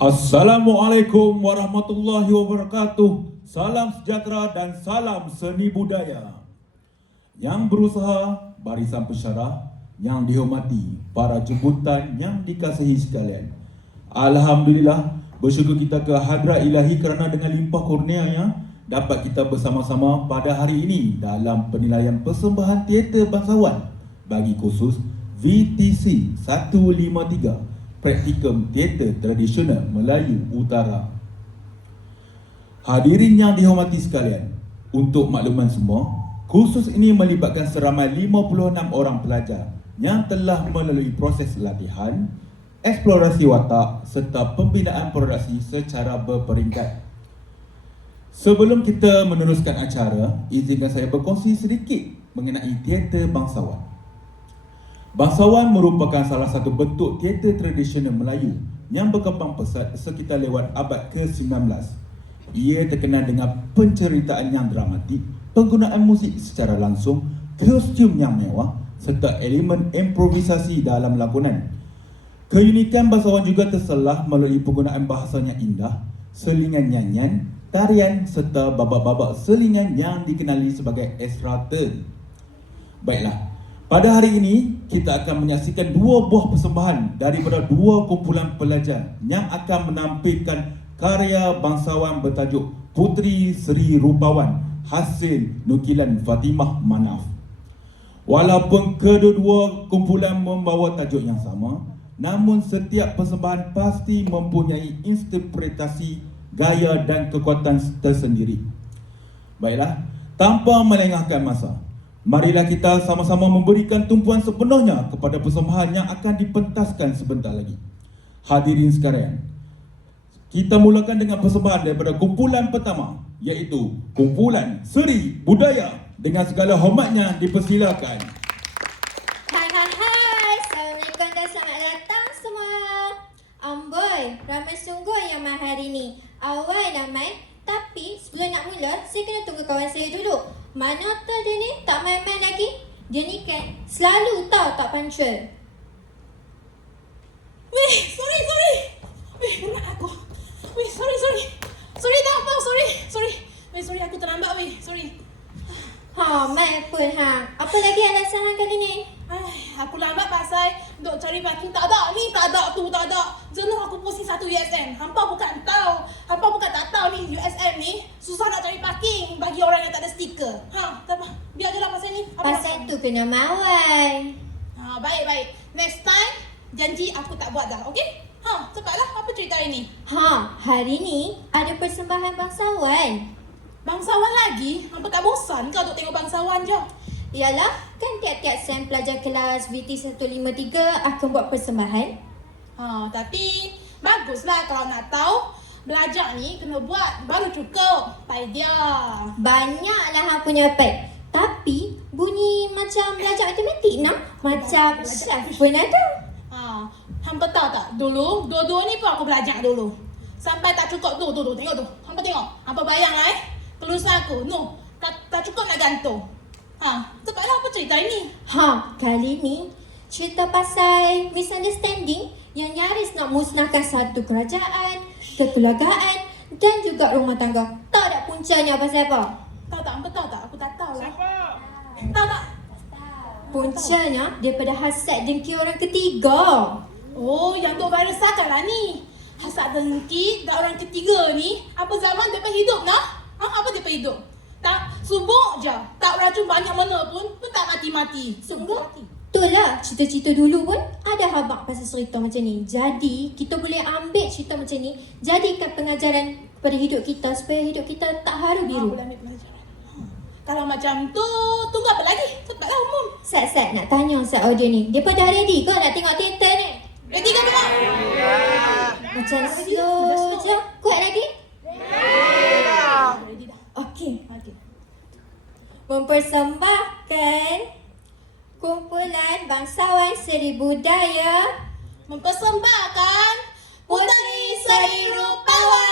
Assalamualaikum warahmatullahi wabarakatuh. Salam sejahtera dan salam seni budaya. Yang berusaha, barisan pensyarah, yang dihormati, para jemputan yang dikasihi sekalian. Alhamdulillah, bersyukur kita ke hadrat ilahi kerana dengan limpah kurnianya dapat kita bersama-sama pada hari ini dalam penilaian persembahan teater bangsawan bagi khusus VTC 153. Praktikum Teater Tradisional Melayu Utara. Hadirin yang dihormati sekalian, untuk makluman semua, kursus ini melibatkan seramai 56 orang pelajar yang telah melalui proses latihan, eksplorasi watak serta pembinaan produksi secara berperingkat. Sebelum kita meneruskan acara, izinkan saya berkongsi sedikit mengenai teater bangsawan. Bangsawan merupakan salah satu bentuk teater tradisional Melayu yang berkembang pesat sekitar lewat abad ke-19. Ia terkenal dengan penceritaan yang dramatik, penggunaan muzik secara langsung, kostum yang mewah serta elemen improvisasi dalam lakonan. Keunikan bangsawan juga terselah melalui penggunaan bahasa yang indah, selingan nyanyian, tarian serta babak-babak selingan yang dikenali sebagai estrata. Baiklah, pada hari ini, kita akan menyaksikan dua buah persembahan daripada dua kumpulan pelajar yang akan menampilkan karya bangsawan bertajuk Puteri Seri Rupawan hasil nukilan Fatimah Manaf. Walaupun kedua-dua kumpulan membawa tajuk yang sama, namun setiap persembahan pasti mempunyai interpretasi, gaya dan kekuatan tersendiri. Baiklah, tanpa melengahkan masa, marilah kita sama-sama memberikan tumpuan sepenuhnya kepada persembahan yang akan dipentaskan sebentar lagi. Hadirin sekalian, kita mulakan dengan persembahan daripada kumpulan pertama, iaitu kumpulan Seri Budaya. Dengan segala hormatnya dipersilakan. Hai, Assalamualaikum dan selamat datang semua. Amboi, ramai sungguh yang main hari ni. Awal dah main, tapi sebelum nak mula, saya kena tunggu kawan saya dulu. Mana tahu dia ni tak main-main lagi. Dia ni kan selalu tahu tak punctual. Weh, sorry. Weh, penat aku. Weh, sorry. Sorry tak apa, sorry. Weh, sorry aku terlambat weh, sorry. Main pun Apa lagi alasan hang kali ni? Aku lambat pasal duk cari parking tak ada ni, tak ada tu, tak ada. Jenuh aku pusing satu USM. Hampa bukan tak tahu ni USM ni susah nak cari parking bagi orang yang tak ada stiker. Tak apa. Biar je lah pasal ni. Pasal tu kena mawai. Baik. Next time janji aku tak buat dah, okey? Cepatlah, apa cerita hari ni? Hari ni ada persembahan bangsawan. Bangsawan lagi? Hampa tak bosan kau duk tengok bangsawan je? Yalah, kan tiap-tiap sem pelajar kelas VT153 akan buat persembahan. Tapi baguslah kalau nak tahu. Belajar ni kena buat baru cukup. Idea. Banyaklah hang punya pad. Tapi bunyi macam belajar matematik nak. Macam chef pun ada. Hampa tahu tak? Dulu, dua-dua ni pun aku belajar dulu. Sampai tak cukup tu. Tengok tu. Hampa tengok. Hampa bayang tulisan aku. No, tak cukup nak gantung. Cepatlah apa cerita ini? Kali ni cerita pasal misunderstanding yang nyaris nak musnahkan satu kerajaan, kekeluargaan dan juga rumah tangga. Tahu tak puncanya pasal apa? Hampa tahu tak? Aku tak tahu lah. Tahu tak? Puncanya daripada hasad dengki orang ketiga. Oh, yang tu virus sakan lah ni. Hasad dengki dan orang ketiga ni, apa zaman depa hidup nah? Apa depa hidup? Tak subuk je. Tak racun banyak mana pun tak mati-mati. Sungguh? Itulah cita-cita dulu pun ada habaq pasal cerita macam ni. Jadi kita boleh ambil cerita macam ni, jadikan pengajaran kepada hidup kita supaya hidup kita tak haru biru. Boleh ambil pelajaran. Kalau macam tu, tunggu apa lagi? Cepatlah umum. Sat nak tanya Sat audio ni. Depa dah ready ke nak tengok teater ni? Ready ke memang? Macam slow je. Kuat lagi? Ready dah. Okey. Mempersembahkan kumpulan bangsawan Seri Budaya mempersembahkan Puteri Seri Rupawan.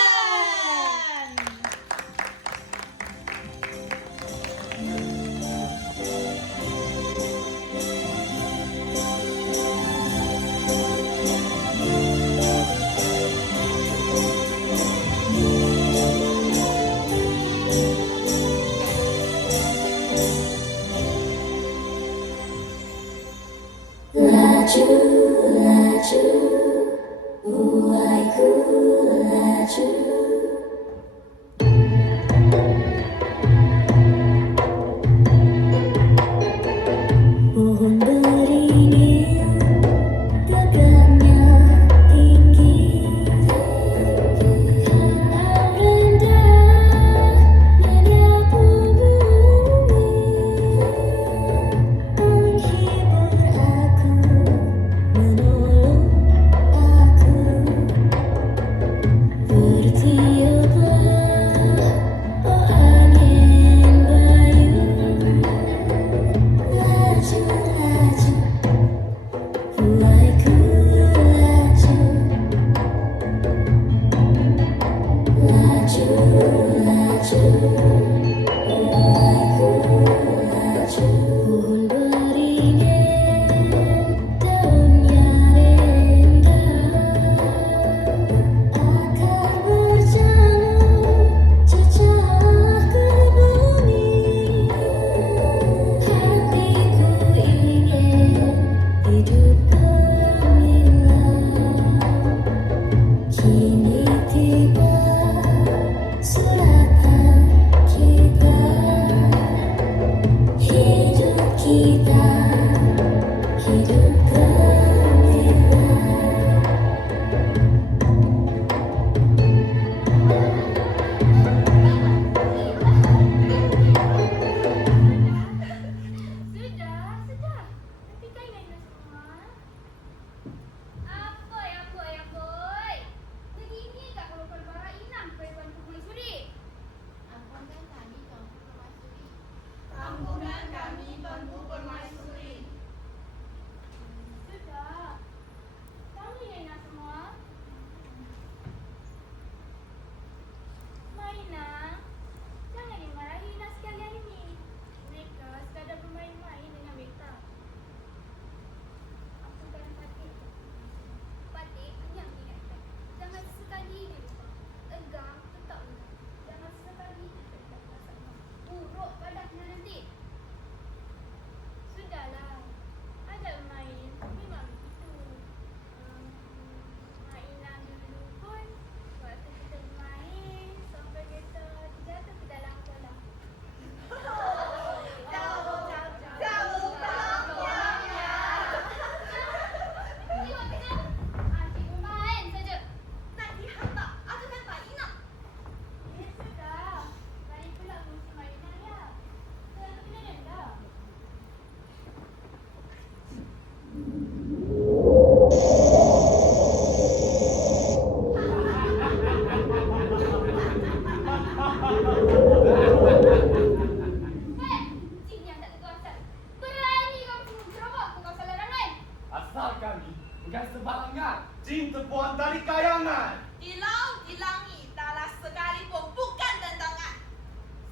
Jin terbuat dari kayangan. Di laut, di langit, darat sekalipun bukan tendangan.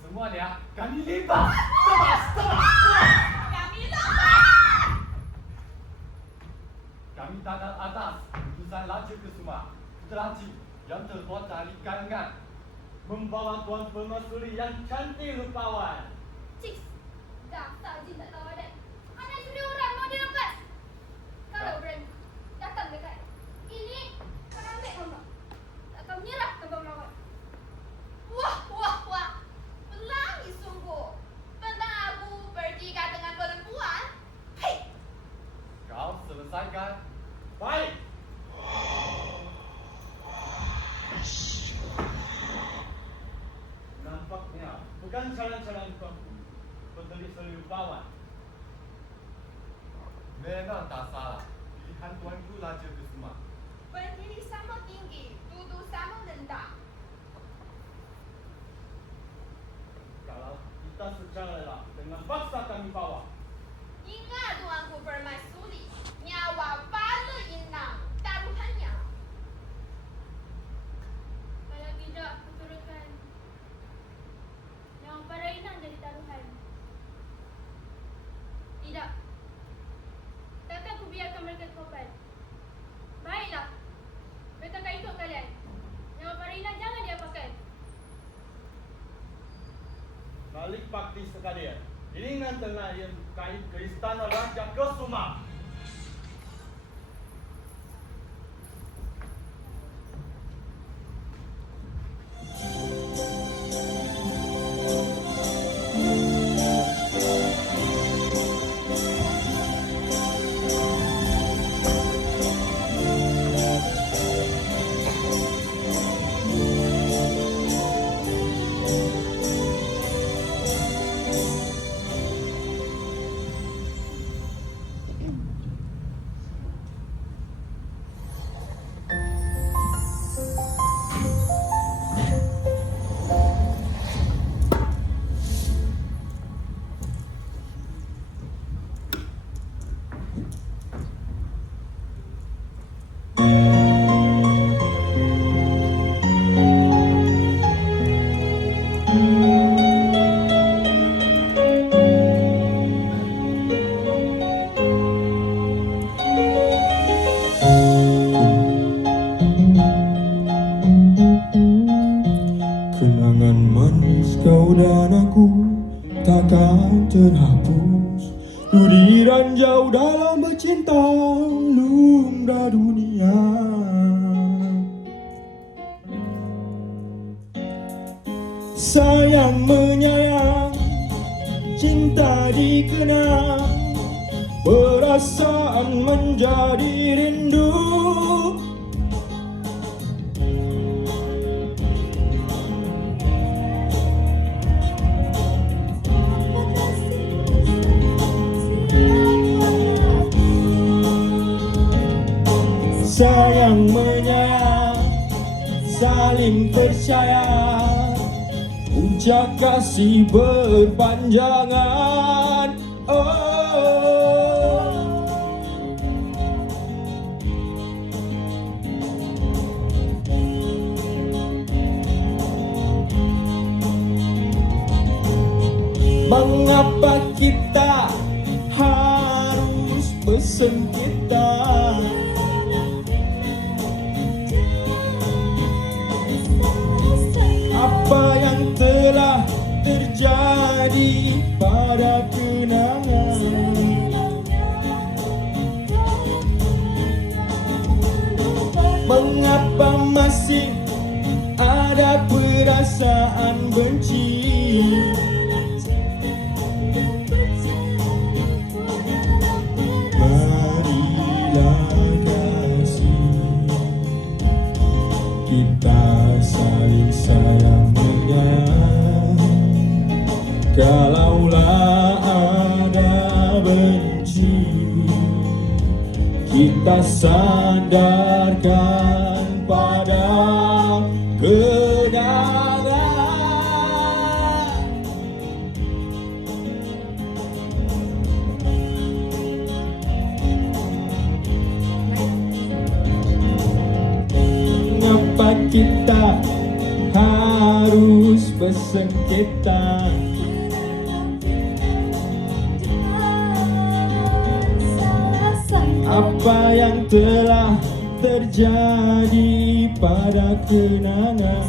Semuanya kami libat. Tebas. Kami lemah. Kami tangan atas utusan laju ke Suma. Laju yang terbuat dari kayangan. Membawa tuan permaisuri yang cantik rupawan. Cik, dasar Jin tak tahu adat. Anak sendiri orang mau dilepas. Kalau berani, datang dekat. Ini kau ambil mama. Tak akan menyerah tanpa melawan. Wah, wah, wah. Pelangi sungguh. Tentang aku bertiga dengan perempuan. Hei, Kau selesaikan. Baik. Nampaknya bukan calon-calon kamu bertelik-telik rupawan. Memang tak salah. Pilihan tuanku laju ke Suma. berdiri sama tinggi, duduk sama rendah. Kalau kita secara rela dengan paksa kami bawa. Ingat tuanku permaisuri, nyawa paling inang taruhannya. Kalau tidak, aku turutkan. Yang para inang jadi taruhan. Tidak. Takkan aku biarkan mereka tobat. Baiklah. Mereka akan ikut kalian. Nyawa para inang jangan diapakan. Balik pakti sekalian. Iringan tengah yang kait ke istana Raja ke Suma. dunia. Sayang menyayang, cinta dikenang, perasaan menjadi rindu. Sayang menyayang, saling percaya, puncak kasih berpanjangan. Oh, mengapa kita harus bersengketa? Apa yang telah terjadi pada kenangan? Mengapa masih ada perasaan benci? Marilah kasih, kita saling sayang menyayang. Kalaulah ada benci, kita sandarkan pada kenangan. Mengapa kita harus bersengketa? Apa yang telah terjadi pada kenangan?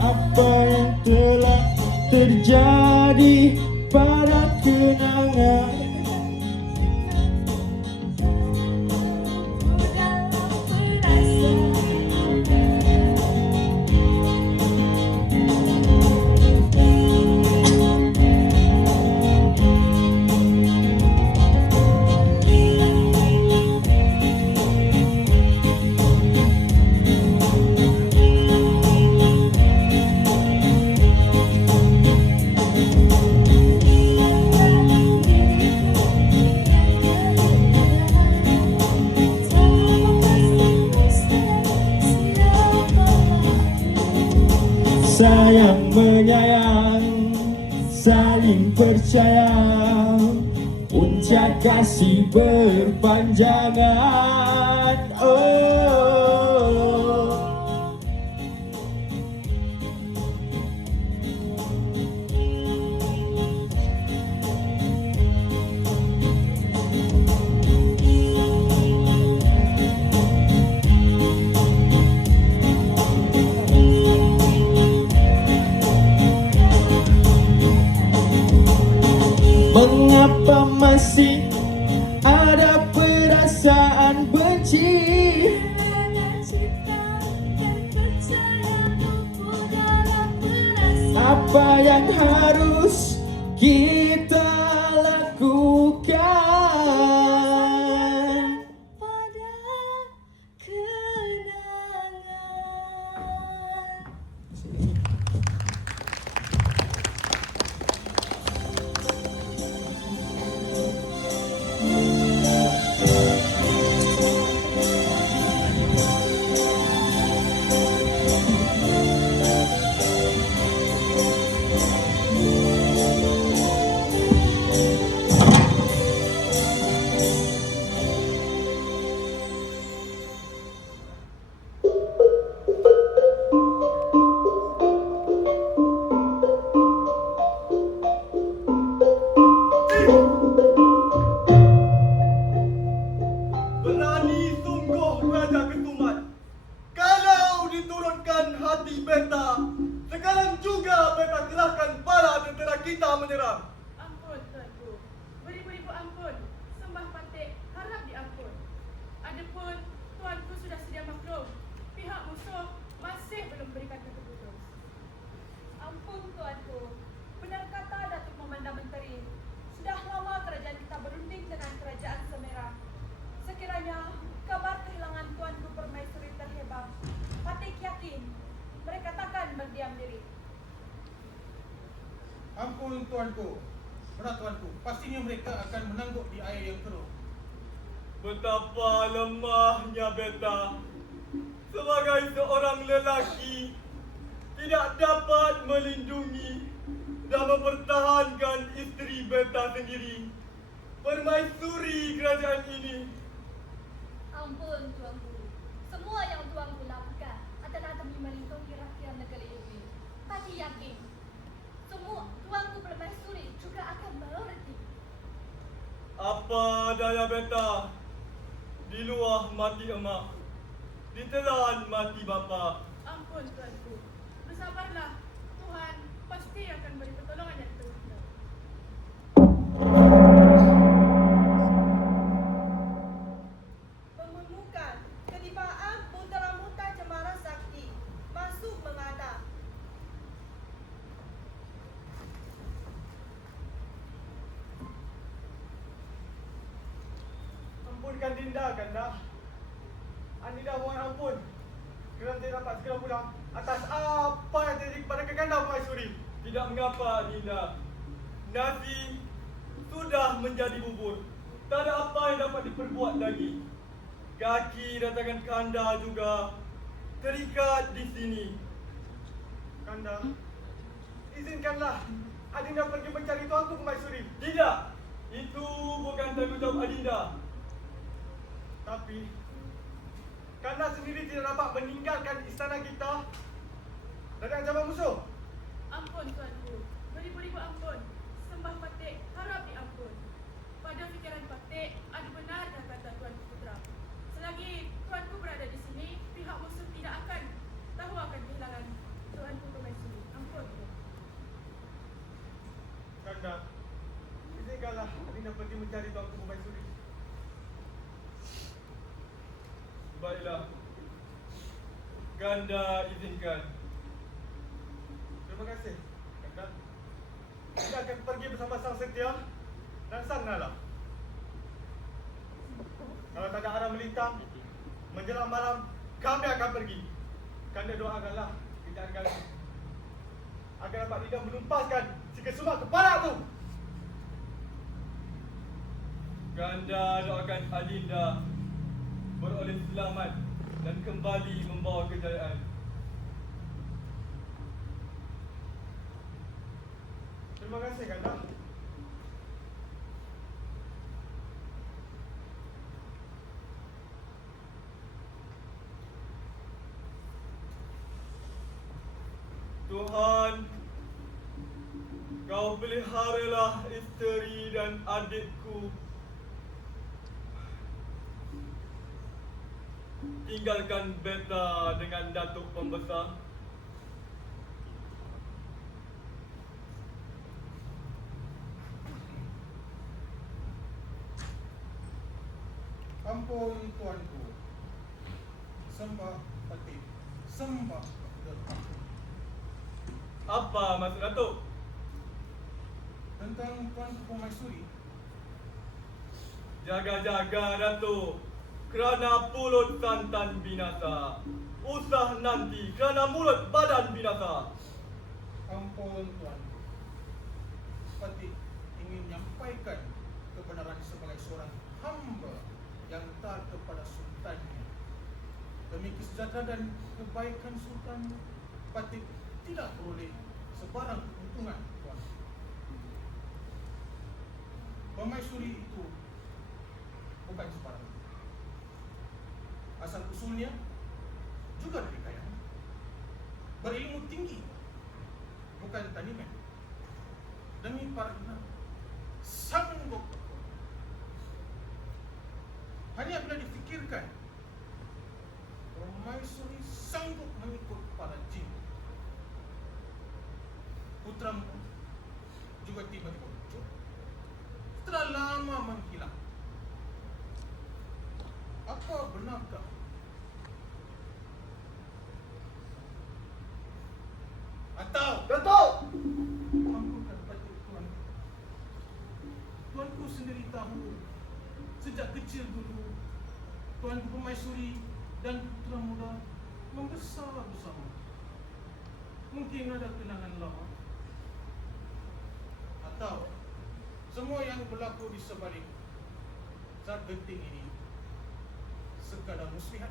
Apa yang telah terjadi pada kenangan? Sayang menyayang, saling percaya, puncak kasih berpanjangan. Oh, mengapa masih ada perasaan benci? Apa yang harus kita lakukan? Pada kenangan. adanya kabar kehilangan tuanku permaisuri terhebat, Patik yakin mereka takkan berdiam diri. Ampun tuanku, berat tuanku, pastinya mereka akan menangguk di air yang keruh. Betapa lemahnya beta sebagai seorang lelaki tidak dapat melindungi dan mempertahankan isteri beta sendiri, permaisuri kerajaan ini. Ampun tuanku, semua yang tuanku lakukan adalah demi melindungi rakyat negeri ini. Pati yakin semua tuanku permaisuri juga akan mengerti. Apa daya beta, di luar mati emak, ditelan mati bapa. Ampun tuanku, bersabarlah. Tuhan pasti akan beri pertolongan yang terbaik. Pengumuman ketibaan Putra Muta Cemara Sakti masuk menghadap. Ampunkan Dinda, Kanda. Dinda mohon ampun kerana tidak dapat segera pulang atas apa yang terjadi kepada Kakanda Permaisuri. Tidak mengapa, Dinda. Nasi sudah menjadi bubur. Tak ada apa yang dapat diperbuat lagi. Kaki dan tangan Kanda juga terikat di sini. Kanda, izinkanlah Adinda pergi mencari tuanku Permaisuri. Tidak, itu bukan tanggungjawab Adinda. Tapi Kanda sendiri tidak dapat meninggalkan istana kita dari ancaman musuh. Ampun tuanku, beribu-ribu ampun. Sembah Patik harap diampun. Pada fikiran Patik, ada benarnya kata tuanku Putra. Selagi tuanku berada di sini, pihak musuh tidak akan tahu akan kehilangan tuanku Permaisuri. Ampun. Kanda, izinkanlah Adinda pergi mencari tuanku Permaisuri. Baiklah, Kanda izinkan. Terima kasih, Kanda. Kita akan pergi bersama Sang Setia dan Sang Nala. Kalau tak ada arah melintang, menjelang malam, kami akan pergi. Kanda doakanlah kejayaan kami agar dapat Dinda menumpaskan si kesumat kepala tu. Kanda doakan Adinda beroleh selamat dan kembali membawa kejayaan. Terima kasih, Kanda. Tuhan, Kau peliharalah isteri dan adikku. Tinggalkan beta dengan datuk pembesar. Ampun tuanku, sembah Patik, sembah Datuk. Apa maksud datuk? Tentang tuanku Permaisuri, Jaga-jaga datuk, kerana pulut santan binasa. Usah nanti kerana mulut badan binasa. ampun tuanku. Patik ingin menyampaikan kebenaran sebagai seorang hamba yang taat kepada sultannya. Demi kesejahteraan dan kebaikan sultan, Patik tidak beroleh sebarang keuntungan tuanku. Permaisuri itu bukan sebarang. Asal usulnya juga dari kaya, berilmu tinggi, bukan tandingan. Demi para imam, sanggup. Hanya bila difikirkan, Permaisuri sanggup mengikut para jin. Putramu juga tiba-tiba muncul setelah lama menghilang. Apa benarkah? Atau Datuk! ampunkan Patik tuanku. Tuanku sendiri tahu sejak kecil dulu Tuanku Permaisuri dan putra muda membesar bersama. Mungkin ada kenangan lama. Atau semua yang berlaku di sebalik saat genting ini sekadar muslihat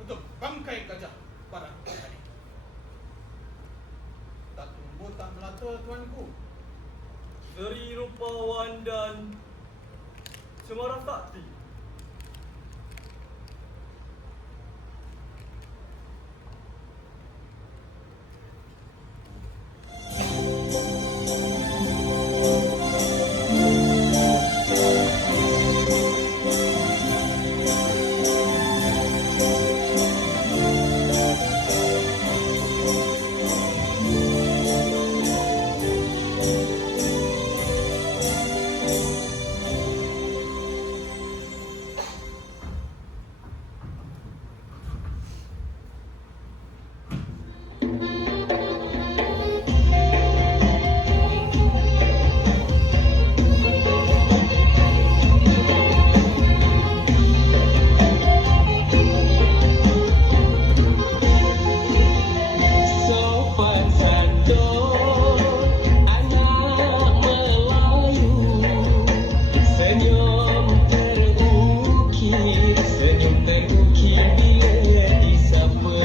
untuk bangkai gajah para tadi. Tak tumbuh tak melata tuanku. Seri Rupawan dan Semara Sakti. Sopan santun anak Melayu, senyum terukir bila disapa.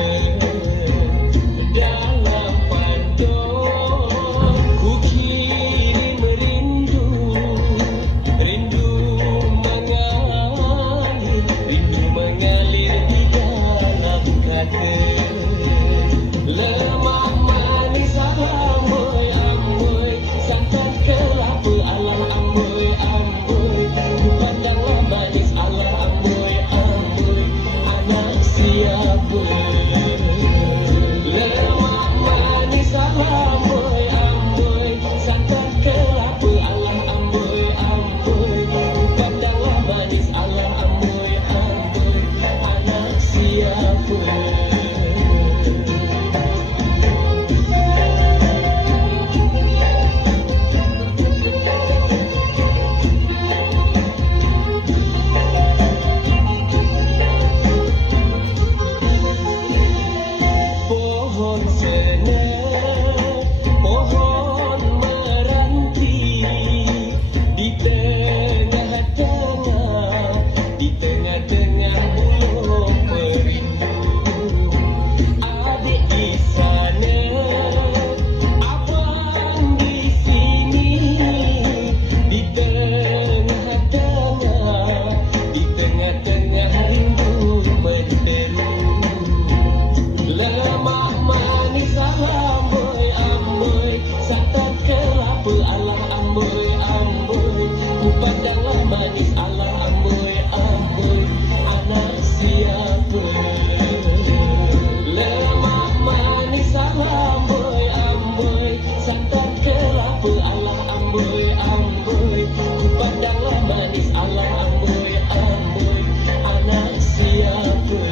Dalam pantun ku kirim rindu mengalir di dalam kata. Lemak manis amboi amboi, santan kelapa alah amboi amboi, pandanglah manis alah amboi amboi, anak siapa? Lemak manis amboi amboi, santan kelapa alah amboi amboi, pandanglah manis alah amboi amboi, anak siapa? Pohon senang, pohon meranti, di tengah-tengah ulung perindu. Adik di sana, abang di sini, di tengah-tengah rindu menderu. Lemak manis amboi amboi, santan kelapa alah amboi amboi, pandanglah manis alah amboi amboi, anak siapa? Lemak manis amboi amboi, santan kelapa alah amboi amboi, pandanglah manis alah amboi amboi, anak siapa?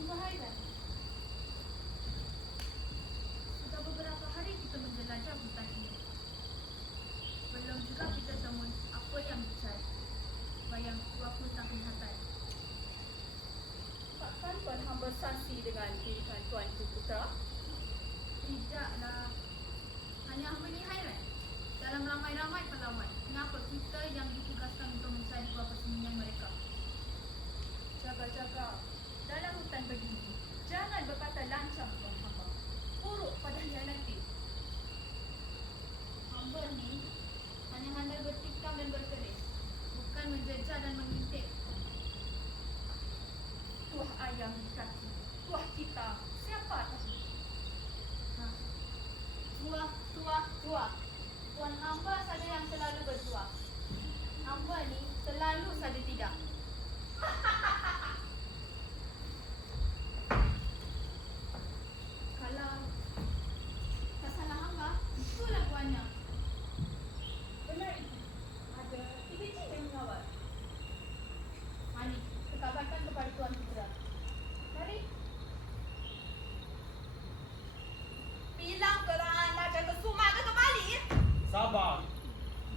Hamba hairan. Sudah beberapa hari kita menjelajah hutan ini. Belum juga kita temui apa yang dicari. Bayang 20 tahun kelihatan. Takkan Tuan hamba saksi dengan pilihan Tuanku Putra? Tidaklah. Hanya hamba ni hairan. Dalam ramai-ramai pelawan, kenapa kita yang ditugaskan untuk mencari buah persembunyian mereka? Jaga-jaga. Dalam hutan begini, jangan berkata lancang Tuan hamba. Buruk pada hianati. Hamba ni hanya handal bertikam dan berkeris, bukan menjejah dan mengintip.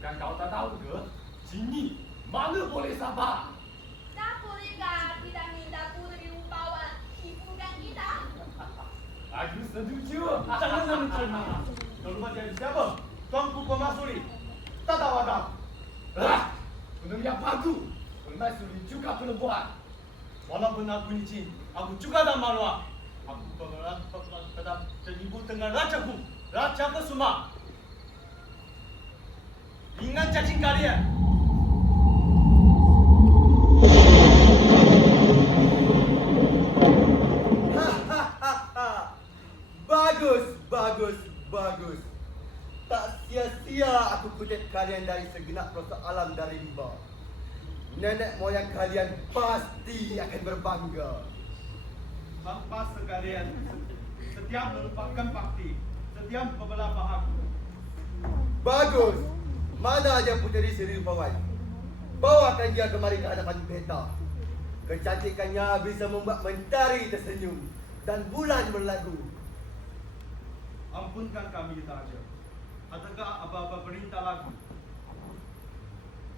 Bukan kau tak tahu ke? Sini, mana boleh sabar? Tak bolehkah kita minta putri rupawan ibukan kita? Aku setuju. Jangan mencerna. Kalau macam siapa? Tuanku Permaisuri. Tak tahu ada. Menurut yang bagus, permaisuri juga perempuan. Walaupun aku licin, aku juga tak malu. Aku pada ibu dengan rajaku, Raja Kesuma. Ingat cacing kalian. Bagus. Tak sia-sia aku kutip kalian dari segenap pelosok alam dari rimba. Nenek moyang kalian pasti akan berbangga. Tanpa sekalian, setiap melupakan bakti, setiap membelah bahagia. Bagus. Mana aja puteri Sri Rupawan? Bawakan dia kemari ke hadapan beta. Kecantikannya bisa membuat mentari tersenyum dan bulan berlagu. Ampunkan kami, Raja. Adakah apa-apa perintah lagi?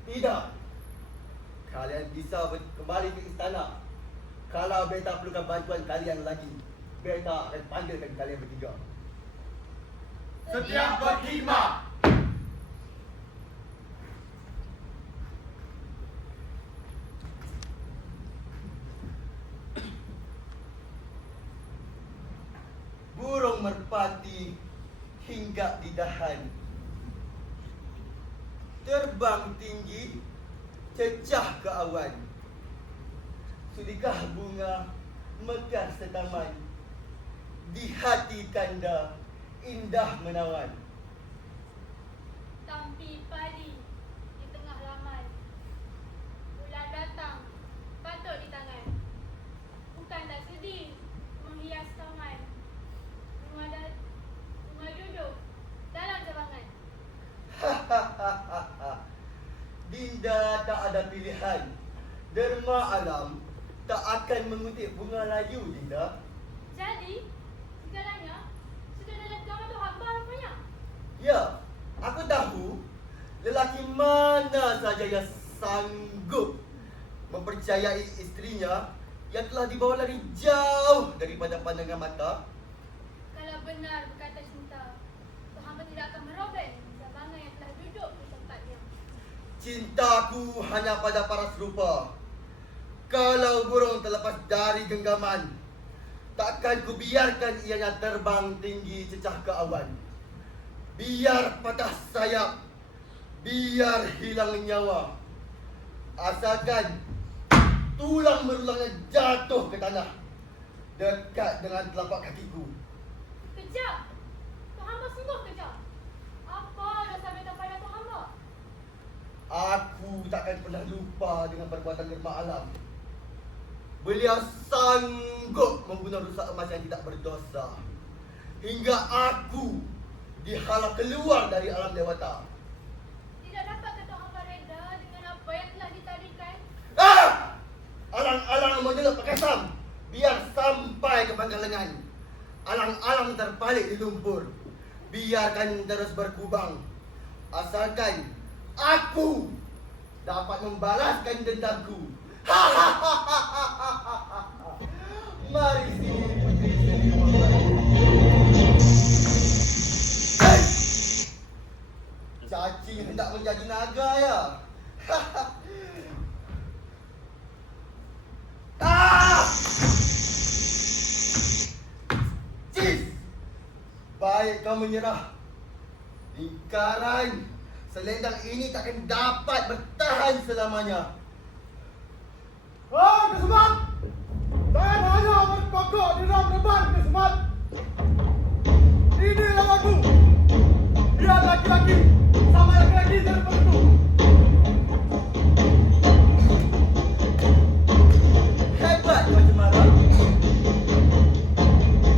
Tidak. Kalian bisa kembali ke istana. Kalau beta perlukan bantuan kalian lagi, beta akan panggilkan kalian bertiga. Setiap berkhidmat. Burung merpati hinggap di dahan, terbang tinggi, cecah ke awan. Sudikah bunga mekar setaman, di hati kanda indah menawan. Tampi padi di tengah laman. Bulan datang, patut di tangan. Bukan tak sedih menghias taman. Bunga duduk dalam cabangan. Dinda tak ada pilihan. Derma alam tak akan mengutip bunga layu, Dinda. Jadi, segalanya sudah dalam genggaman tu hamba rupanya. Ya, aku tahu lelaki mana saja yang sanggup mempercayai istrinya yang telah dibawa lari jauh daripada pandangan mata. Kalau benar berkata cinta, tu hamba tidak akan merobek cabangan yang telah duduk di tempatnya. Cintaku hanya pada paras rupa. Kalau burung terlepas dari genggaman, takkan kubiarkan ianya terbang tinggi cecah ke awan. Biar patah sayap, biar hilang nyawa, asalkan tulang berulangnya jatuh ke tanah dekat dengan telapak kakiku. Kejam! Tu hamba sungguh kejam. Apa dosa beta pada tu hamba? Aku takkan pernah lupa dengan perbuatan derma alam. Beliau sanggup membunuh rusa emas yang tidak berdosa, hingga aku dihalau keluar dari alam dewata. Tidak dapat kata hamba reda dengan apa yang telah ditadikan. Alang-alang menjelak pakai sam, biar sampai ke pangkal lengan. Alang-alang terpalit di lumpur, biarkan terus berkubang. Asalkan aku dapat membalaskan dendamku. Mari sini putri Sri Rupawan. Cacing hendak menjadi naga ya. Cis! Baik kau menyerah. Lingkaran selendang ini takkan dapat bertahan selamanya. Kesemat! Jangan hanya berpokok di dalam depan, Kesemat! Ini lawanku! Biar laki-laki sama laki-laki jadi penentu! Hebat kau Cemara.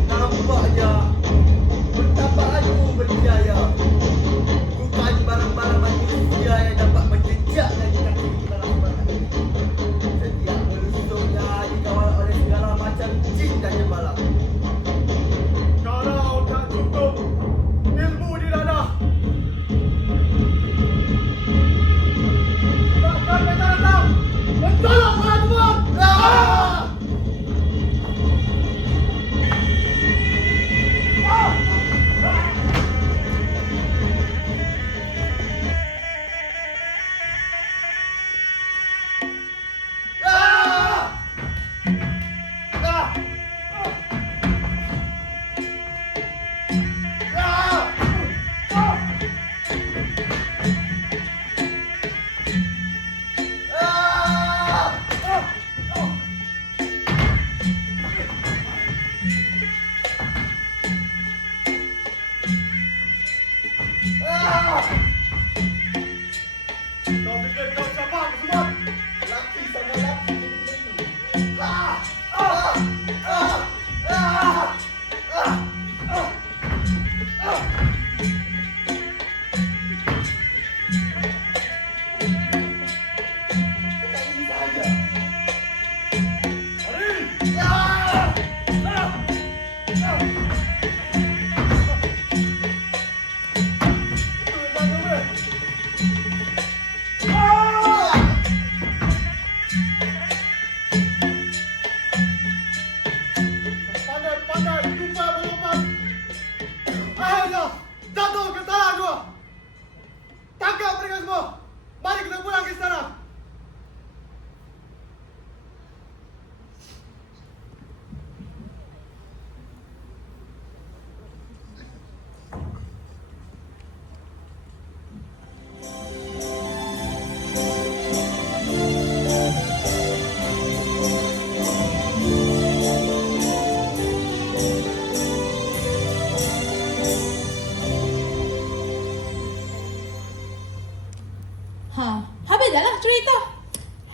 Nampaknya pertapaanmu berjaya. Bukan barang-barang manusia yang dapat menjejakkan kaki di dalam badan ini. Setiap melusuknya dikawal oleh segala macam jin dan jembala. Kalau tak cukup ilmu di dada,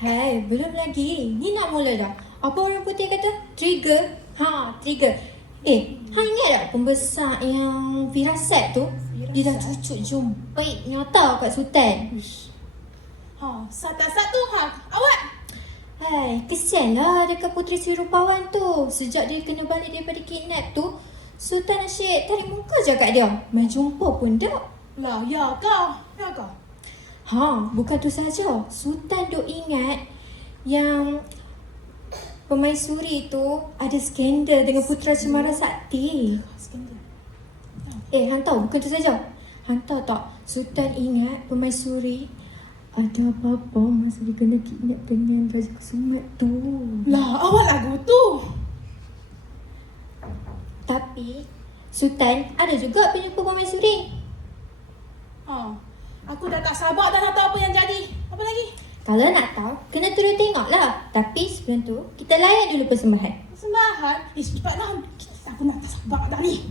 Hai, belum lagi. Ni nak mula dah. Apa orang putih kata? Trigger. Trigger. Hang ingat tak pembesar yang firasat tu? Dia dah cucuk jumpait nyata kat Sultan. Satu-satu awak. Hai, kesianlah dekat Puteri Sri Rupawan tu. Sejak dia kena balik daripada kidnap tu, Sultan asyik tarik muka je kat dia. Main jumpa pun tak. Lah, ya kau. Bukan tu saja. Sultan duk ingat yang Permaisuri tu ada skandal dengan Putera Cemara Sakti. Skandal. Hang tahu bukan tu saja. Hang tahu tak, Sultan ingat Permaisuri ada apa-apa masa dia kena kidnap dengan Raja Kusumat tu. Lah, awak lagu tu. Tapi Sultan ada juga penjumpa Permaisuri. Aku dah tak sabar dah nak tahu apa yang jadi. Apa lagi? Kalau nak tahu, kena terus tengoklah. Tapi sebelum tu, kita layan dulu persembahan. Persembahan? Cepatlah. Aku nak tak sabar dah ni.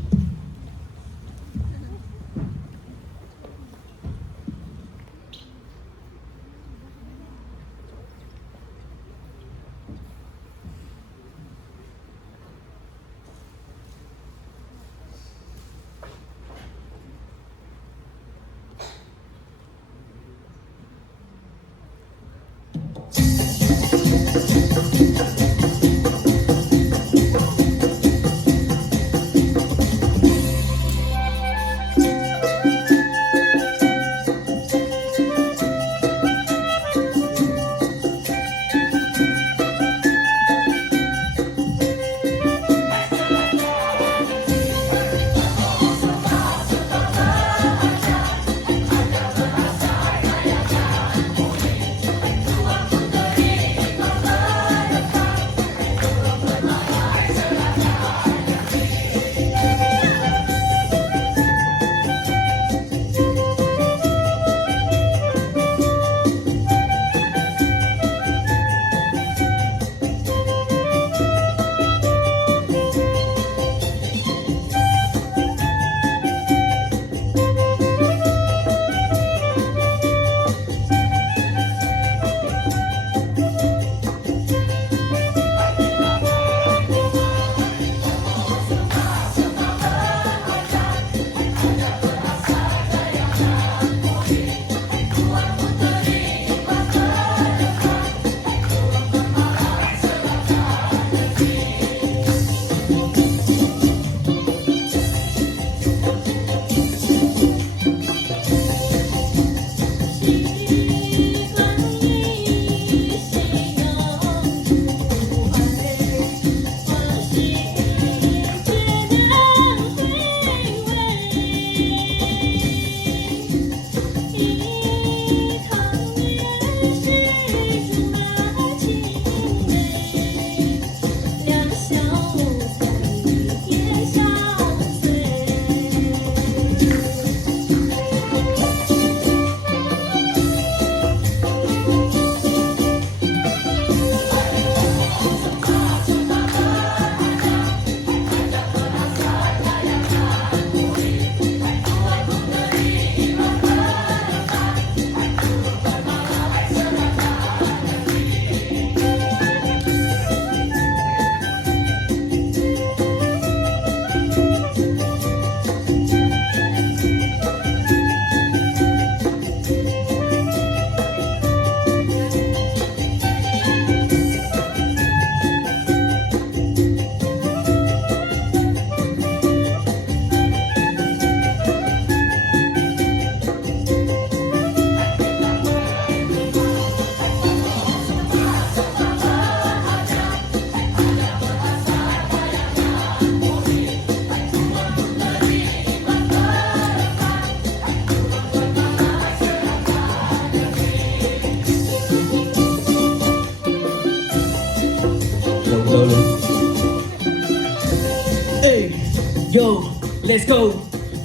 Yo, let's go.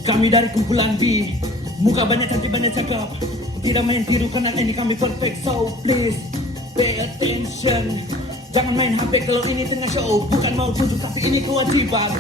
Kami dari kumpulan B. Muka banyak cantik banyak cakap. Tidak main tiru karena ini kami perfect. So please pay attention. Jangan main HP kalau ini tengah show. Bukan mau tunjuk tapi ini kewajiban.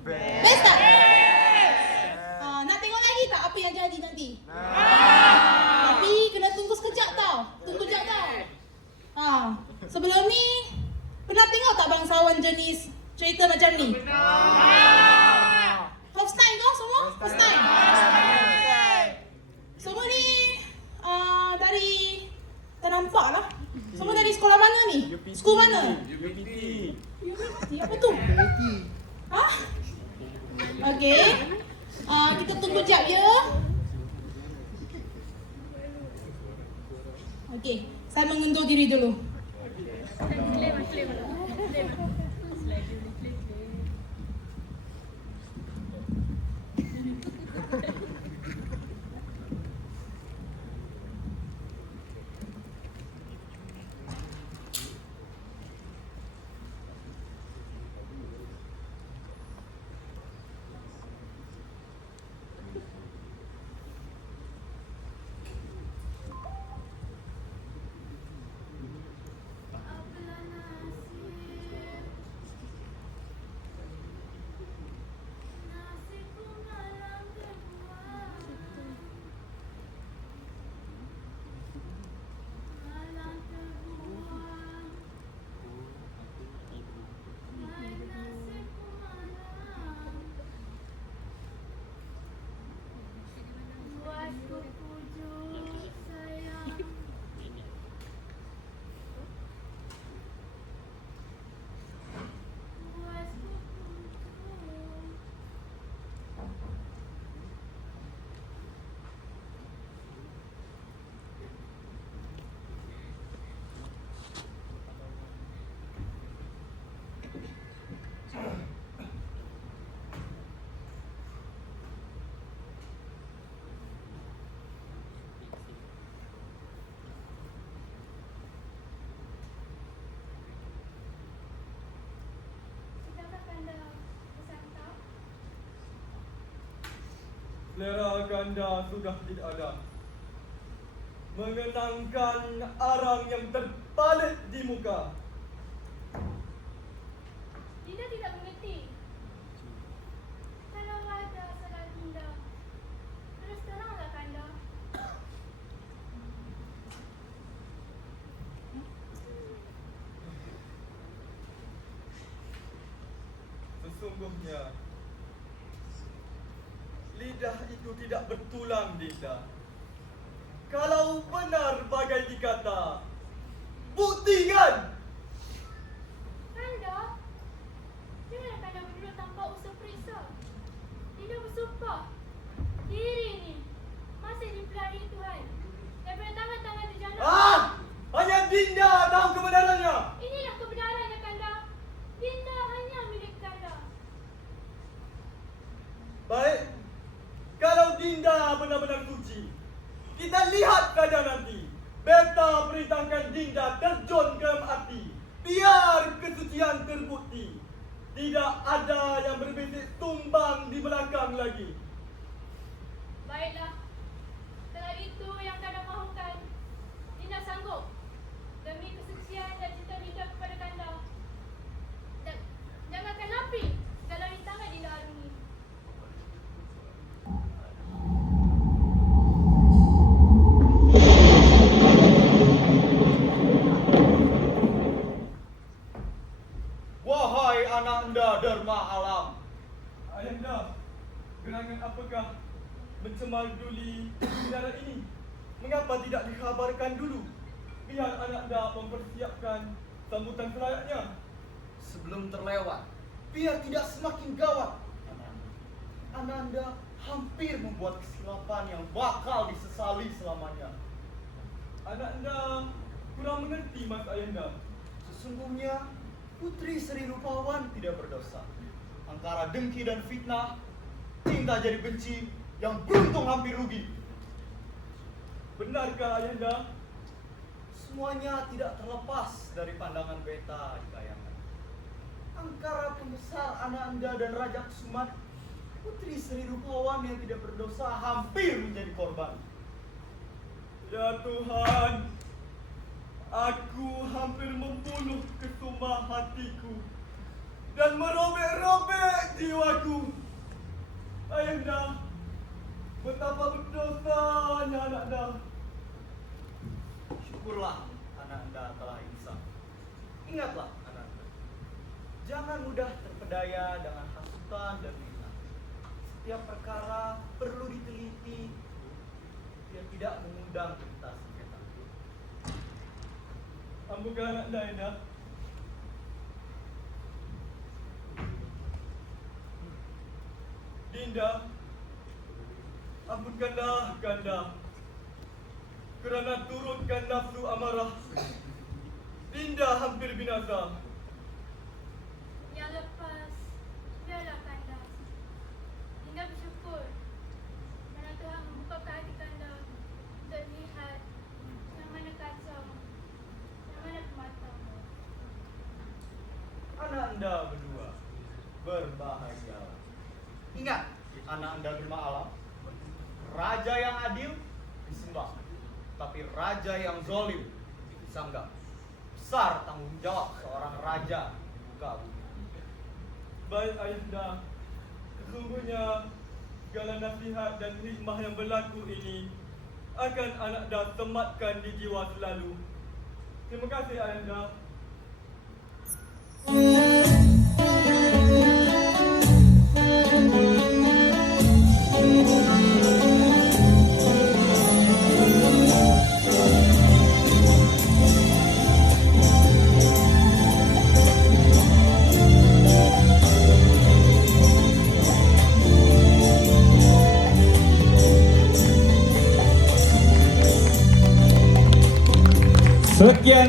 Best tak? Nak tengok lagi tak apa yang jadi nanti? Tapi kena tunggu sekejap tau. Tunggu sekejap tau. Sebelum ni, pernah tengok tak bangsawan jenis cerita macam ni? First time kau semua? First time? Semua ni dari, tak nampak lah. Semua dari sekolah mana ni? School mana? UPT. UPT? Apa tu? Hah? Okey. Kita tunggu jap ya. Okey, saya mengundur diri dulu. Selera ganda sudah tidak ada. Mengenangkan arang yang terpalit di muka. Dinda tidak mengerti. Kalau ada salah Dinda, terus teranglah Kanda. Sesungguhnya lidah itu tidak bertulang, Dinda. Kalau benar bagai dikata, buktikan! Kanda, jangan Kanda berduduk tanpa usaha periksa. Dinda bersumpah, diri ini masih dipelihara Tuhan. Daripada tangan-tangan terjana. Hanya Dinda tahu kebenarannya! Inilah kebenarannya Kanda. Dinda hanya milik Kanda. Baik, kalau Dinda benar-benar suci, kita lihat saja nanti. Beta perintahkan Dinda terjun ke api. Biar kesucian terbukti. Tidak ada yang berbisik tumbang di belakang lagi. Baiklah. Kalau itu yang Kanda mahukan, Dinda sanggup. Demi kesucian dan cinta Dinda kepada Kanda. Jangankan napi segala rintangan Dinda arungi. Wahai ananda derma alam, ayahanda, gerangan apakah mencemar duli udara ini? Mengapa tidak dikhabarkan dulu? Biar ananda mempersiapkan sambutan selayaknya. Sebelum terlewat, biar tidak semakin gawat. Ananda hampir membuat kesilapan yang bakal disesali selamanya. Ananda kurang mengerti, Mas Ayahanda. Sesungguhnya Putri Sri Rupawan tidak berdosa. Angkara dengki dan fitnah, cinta jadi benci, yang beruntung hampir rugi. Benarkah Ayahanda? Semuanya tidak terlepas dari pandangan beta di kayangan. Angkara pembesar Ananda dan Raja Kusumat, Putri Sri Rupawan yang tidak berdosa hampir menjadi korban. Ya Tuhan, aku hampir membunuh kesumah hatiku. dan merobek-robek jiwaku. Ayahanda, betapa berdosanya anakanda. Syukurlah anakanda telah insaf. Ingatlah anakanda, jangan mudah terpedaya dengan hasutan dan fitnah. Setiap perkara perlu diteliti biar tidak mengundang tentasi setan. Ampunkan anakanda, Ayahanda. Dinda, ampunkanlah Ganda. Kerana turutkan nafsu amarah, Dinda hampir binasa. Yang lepas, biarlah Kanda. Dinda bersyukur kerana Tuhan membukakan hati Kanda untuk melihat yang mana kacau, yang mana kematang. Anak anda berdua berbahagia. Ingat, anak anda Bima Alam, raja yang adil disembah, tapi raja yang zolim disanggah. Besar tanggung jawab seorang raja di muka bumi. Baik Ayahanda, sesungguhnya segala nasihat dan hikmah yang berlaku ini akan anakanda sematkan di jiwa selalu. Terima kasih Ayahanda. Sekian